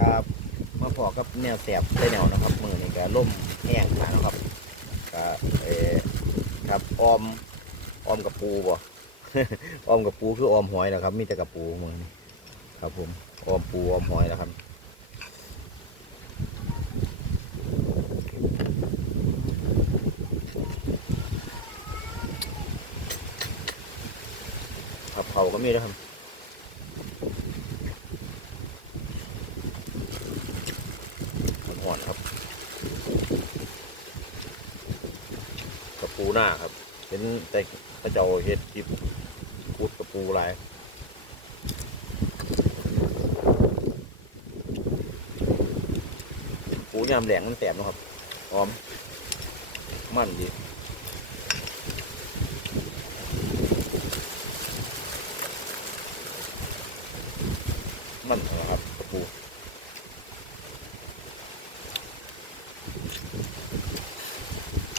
ครับมาพอกับแนวแสบได้แนวนะครับมือนี่ก็ล่มแห้งมานะครับก็เอครับออมออมกับปูบ่ออมกับปูคือออมหอยนะครับ มีแต่กับปูมือนี่ครับผมออมปูออมหอยนะครับครับเขาก็มีนะครับ อ่อนครับกระปูหน้าครับเป็นแต่พระเจ้าเฮ็ดจิบพูดกระปูหลายปูยามแหลงมันแสบนะครับหอม มั่นดีมันนะครับกระปู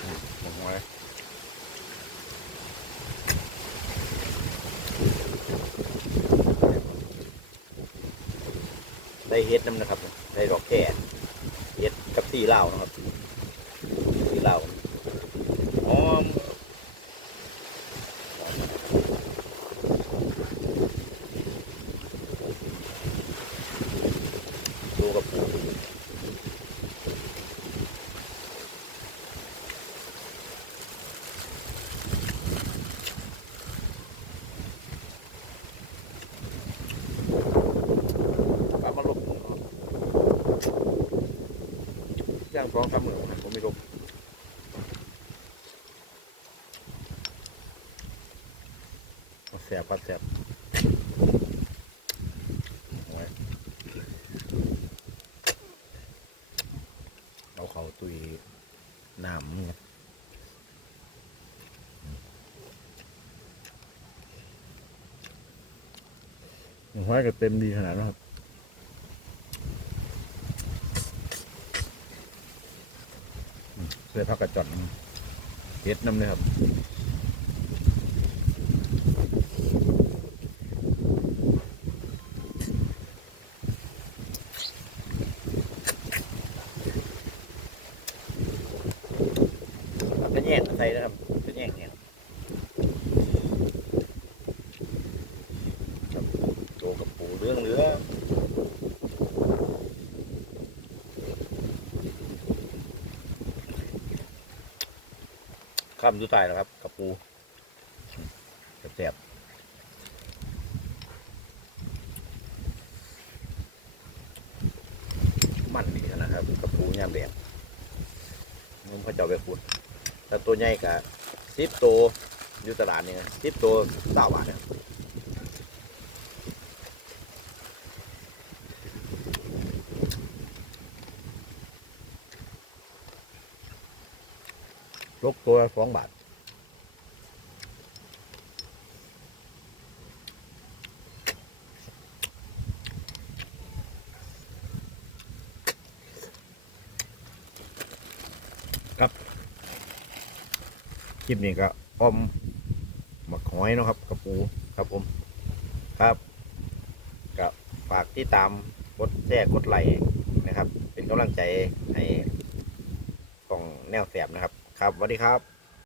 อืมหอมไว้ ได้เฮ็ดน้ำนะครับ ได้ดอกแก่เฮ็ดกับสีเหล้านะครับสีเหล้าหอมดูกับปูปลามาลบ ย่างร้องทำเหมือนผมไม่ลบแสบปัดแสบโอ้เอาเขาตุยน้ำนี่ครับหัวก็เต็มดีขนาดนั้นครับ เสื้อผ้ากระจอนเฮ็ดน้ำเลยครับเป็นแยกใส่นะครับเป็นแยกเนี่ยครับโตกับปูเรื่องเหลือ ข้ามสุดท้ายแล้วครับ กับปูแสบๆมันดีนะครับ กับปูย่ามแดงมันพระเจ้าไปขุดแต่ตัวใหญ่กับสิบตัวอยู่ตลาดนี่สิบตัวเก้าบาทเนี่ย ลกตัวสองบาทครับคลิปนี้ก็ออมหมักหอยนะครับกระปูครับผมครับก็ฝากที่ตามกดแชร์กดไลค์นะครับ เป็นกำลังใจให้กล่องแนวแสบนะครับ ครับสวัสดีครับ